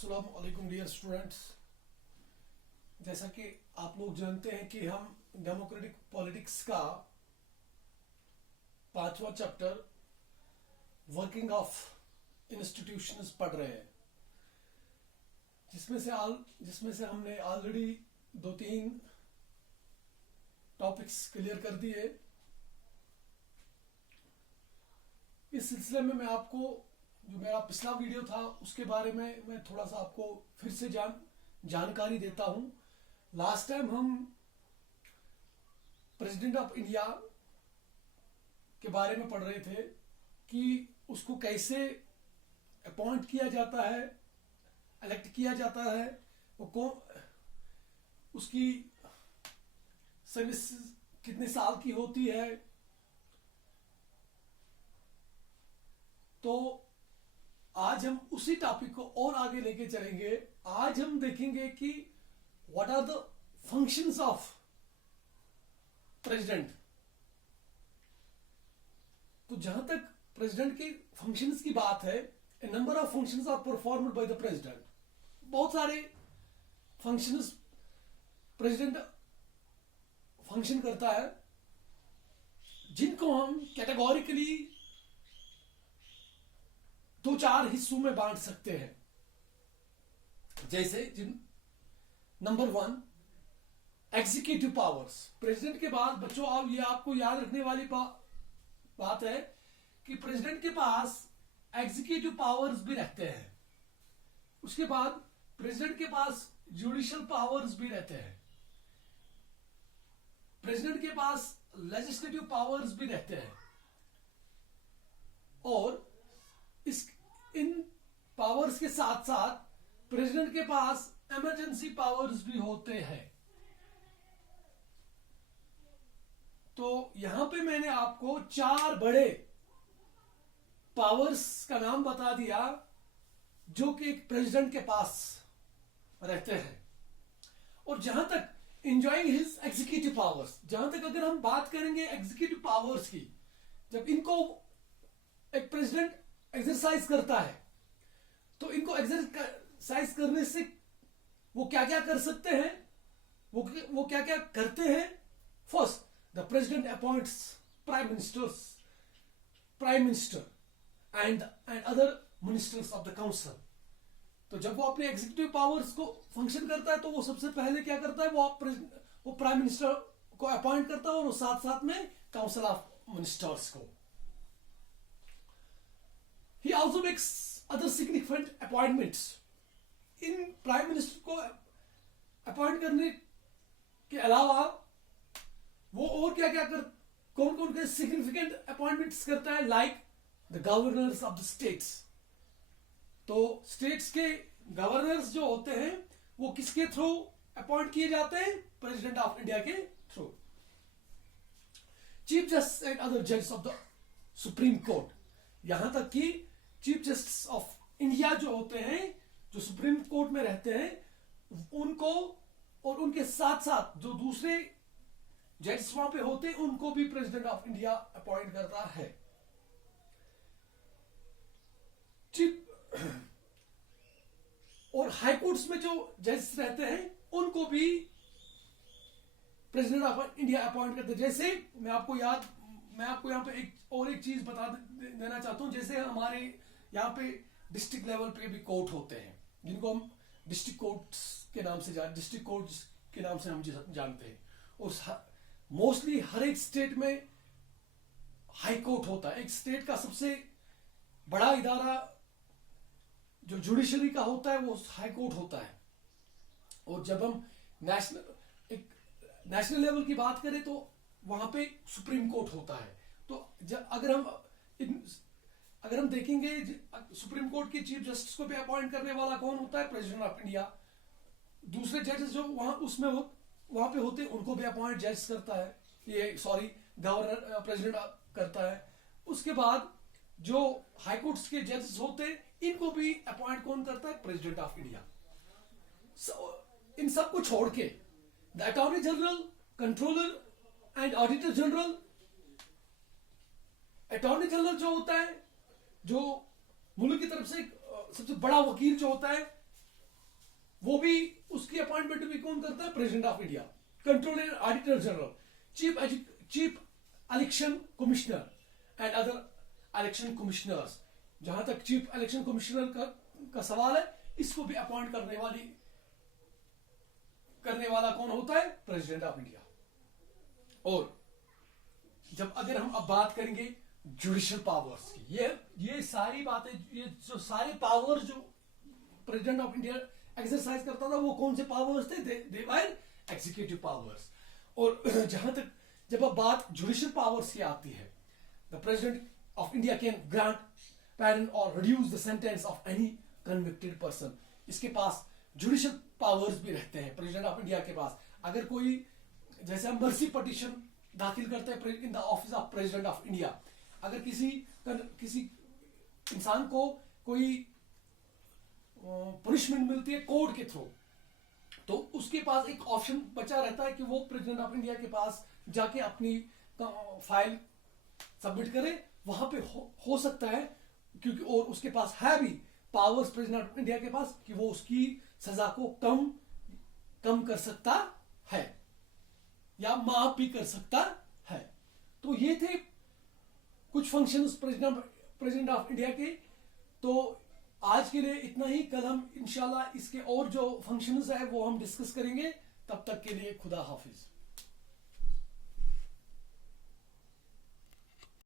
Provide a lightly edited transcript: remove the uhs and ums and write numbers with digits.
अस्सलाम वालेकुम dear students. जैसा कि आप लोग जानते हैं कि हम डेमोक्रेटिक पॉलिटिक्स का 5वां चैप्टर वर्किंग ऑफ इंस्टीट्यूशंस पढ़ रहे हैं, जिसमें से हमने ऑलरेडी 2-3 टॉपिक्स क्लियर कर दिए। इस सिलसिले में मैं आपको जो मेरा पिछला वीडियो था उसके बारे में मैं थोड़ा सा आपको फिर से जानकारी देता हूं। लास्ट टाइम हम प्रेसिडेंट ऑफ इंडिया के बारे में पढ़ रहे थे कि उसको कैसे अपॉइंट किया जाता है, इलेक्ट किया जाता है, उसकी सर्विस कितने साल की होती है। तो आज हम उसी टॉपिक को और आगे लेके चलेंगे। आज हम देखेंगे कि what are the functions of president. तो जहां तक प्रेसिडेंट के फंक्शंस की बात है, a number of functions are performed by the president. बहुत सारे फंक्शंस प्रेसिडेंट फंक्शन करता है, जिनको हम कैटेगोरिकली 2-4 हिस्सों में बांट सकते हैं। जैसे नंबर 1 एग्जीक्यूटिव पावर्स। प्रेसिडेंट के बाद बच्चों अब ये आपको याद रखने वाली बात है कि प्रेसिडेंट के पास एग्जीक्यूटिव पावर्स भी रहते हैं। उसके बाद प्रेसिडेंट के पास जुडिशियल पावर्स भी रहते हैं। प्रेसिडेंट के पास लेजिस्लेटिव पावर्स भी रहते हैं। और इन पावर्स के साथ साथ प्रेसिडेंट के पास इमरजेंसी पावर्स भी होते हैं। तो यहां पे मैंने आपको 4 बड़े पावर्स का नाम बता दिया जो कि एक प्रेसिडेंट के पास रहते हैं। और जहां तक एंजॉइंग हिज एग्जीक्यूटिव पावर्स, जहां तक अगर हम बात करेंगे एग्जीक्यूटिव पावर्स की, जब इनको एक प्रेसिडेंट एक्सरसाइज करता है तो इनको एक्सरसाइज करने से वो क्या क्या कर सकते हैं, वो क्या क्या करते हैं। First, the president appoints prime minister and other ministers of the council. तो जब वो अपने एग्जीक्यूटिव पावर्स को फंक्शन करता है तो वो सबसे पहले क्या करता है, वो प्राइम मिनिस्टर को अपॉइंट करता है और साथ साथ में काउंसिल ऑफ मिनिस्टर्स को। He also makes other significant appointments. In prime minister को अपॉइंट करने के अलावा वो और क्या क्या कौन कौन के सिग्निफिकेंट अपॉइंटमेंट्स करता है, like the governors of the states. तो स्टेट्स के गवर्नर्स जो होते हैं वो किसके थ्रू अपॉइंट किए जाते हैं, प्रेसिडेंट ऑफ इंडिया के through. Chief justice and other जजेस ऑफ द सुप्रीम कोर्ट। यहां तक कि चीफ जस्टिस ऑफ इंडिया जो होते हैं, जो सुप्रीम कोर्ट में रहते हैं, उनको और उनके साथ साथ जो दूसरे जजेस वहां पे होते हैं उनको भी प्रेसिडेंट ऑफ इंडिया अपॉइंट करता है। और हाई कोर्ट्स में जो जजेस रहते हैं उनको भी प्रेसिडेंट ऑफ इंडिया अपॉइंट करते हैं। जैसे मैं आपको यहाँ पे एक चीज बता देना चाहता हूं। जैसे हमारे यहाँ पे डिस्ट्रिक्ट लेवल पे भी कोर्ट होते हैं, जिनको हम डिस्ट्रिक्ट कोर्ट्स के नाम से हम जानते हैं। और मोस्टली हर एक स्टेट में हाई कोर्ट होता है। एक स्टेट का सबसे बड़ा इदारा जो जुडिशरी का होता है वो हाई कोर्ट होता है। और जब हम नेशनल लेवल की बात करें तो वहां पे सुप्रीम कोर्ट होता है। तो अगर हम देखेंगे सुप्रीम कोर्ट के चीफ जस्टिस को भी अपॉइंट करने वाला कौन होता है, प्रेसिडेंट ऑफ इंडिया। दूसरे जजेस जो वहां पे होते हैं उनको भी अपॉइंट जज करता है, गवर्नर प्रेसिडेंट करता है। उसके बाद जो हाई कोर्ट्स के जजेस होते हैं इनको भी अपॉइंट कौन करता है, प्रेसिडेंट ऑफ इंडिया। इन सब को छोड़ के the attorney general, controller and auditor general. Attorney general जो होता है, जो मुल्क की तरफ से सबसे बड़ा वकील जो होता है, वो भी उसकी अपॉइंटमेंट भी कौन करता है? President of India. Controller, auditor general, chief election commissioner and other election commissioners. जहां तक चीफ इलेक्शन कमिश्नर का सवाल है, इसको भी अपॉइंट करने वाला कौन होता है? President of India. और जब अगर हम अब बात करेंगे जुडिशियल पावर्स की, ये सारी बातें, ये जो सारे पावर्स जो प्रेसिडेंट ऑफ इंडिया एक्सरसाइज करता था, वो कौन से पावर्स थे? दे वर एग्जीक्यूटिव पावर्स। और जहां तक जब अब बात जुडिशियल पावर्स की आती है, the president of India can grant pardon और reduce the sentence of any convicted person. इसके पास जुडिशियल पावर्स भी रहते हैं प्रेसिडेंट ऑफ इंडिया के पास। अगर कोई, जैसे हम मर्सी पटिशन दाखिल करते हैं in the office of president of India, अगर किसी इंसान को कोई पनिशमेंट मिलती है कोर्ट के थ्रू, तो उसके पास एक ऑप्शन बचा रहता है कि वो प्रेसिडेंट ऑफ इंडिया के पास जाके अपनी फाइल सबमिट करे। वहां पे हो सकता है, क्योंकि और उसके पास है भी पावर्स प्रेसिडेंट ऑफ इंडिया के पास, कि वो उसकी सजा को कम कर सकता है या माफ भी कर सकता है। तो ये थे कुछ फंक्शंस प्रेसिडेंट ऑफ इंडिया के। तो आज के लिए इतना ही। कल हम इंशाल्लाह इसके और जो फंक्शंस है वो हम डिस्कस करेंगे। तब तक के लिए खुदा हाफिज।